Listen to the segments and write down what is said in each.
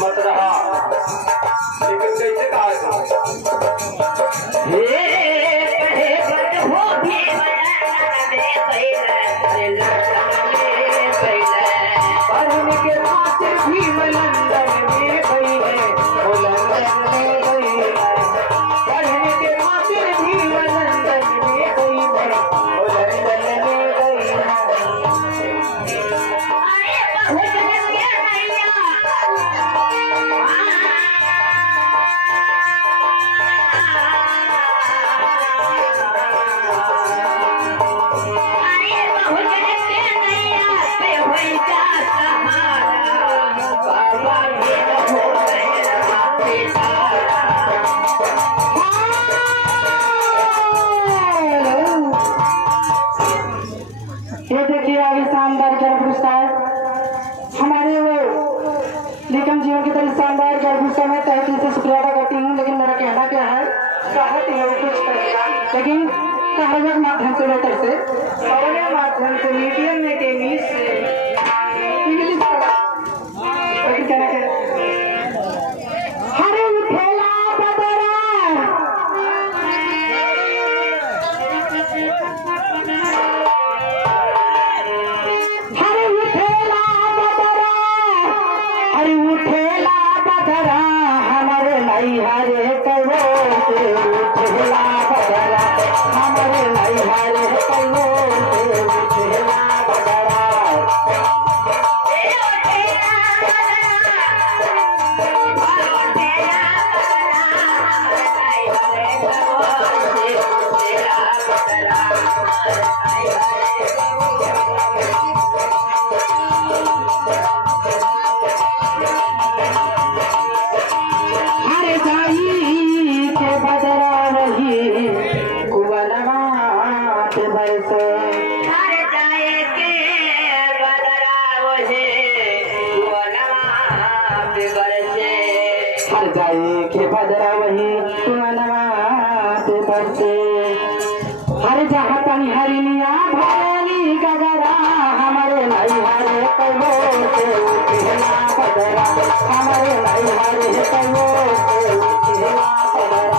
मत रहा लेकिन कैसे कहा के खातिर भी लंदन में गई है, वो लंदन में गई है, पढ़ने के खातिर भी लंदन में गई है, वो लंदन में गई है। ये देखिए आगे शानदार जल पुरस्कार हमारे वो निगम जीवन की तरह शानदार जल पुरस्कार में तहे दिल से शुक्रिया अदा करती हूँ। लेकिन मेरा कहना क्या है, कहती है कुछ लेकिन सहयोग माध्यम से बेहतर से सौर्य माध्यम से मीडियम में के इंग्लिश से लेकिन कहना क्या हरे उठेला बदरा हमारे नहीं हरे कहो उठेला बदरा हमारे नहीं हरे कहो उठेला बदरा जाए के बदरा वही बरसे हर जहाँ पानी हरिया भैली गगरा हमारे नहीं हरे कहो उठेला बदरा हमारे नहीं हरे कहो उठेला बदरा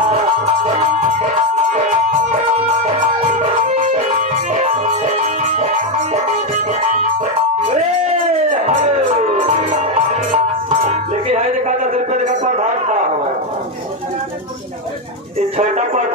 लेकिन है देखा था सिर्फ देखा था छोटा पर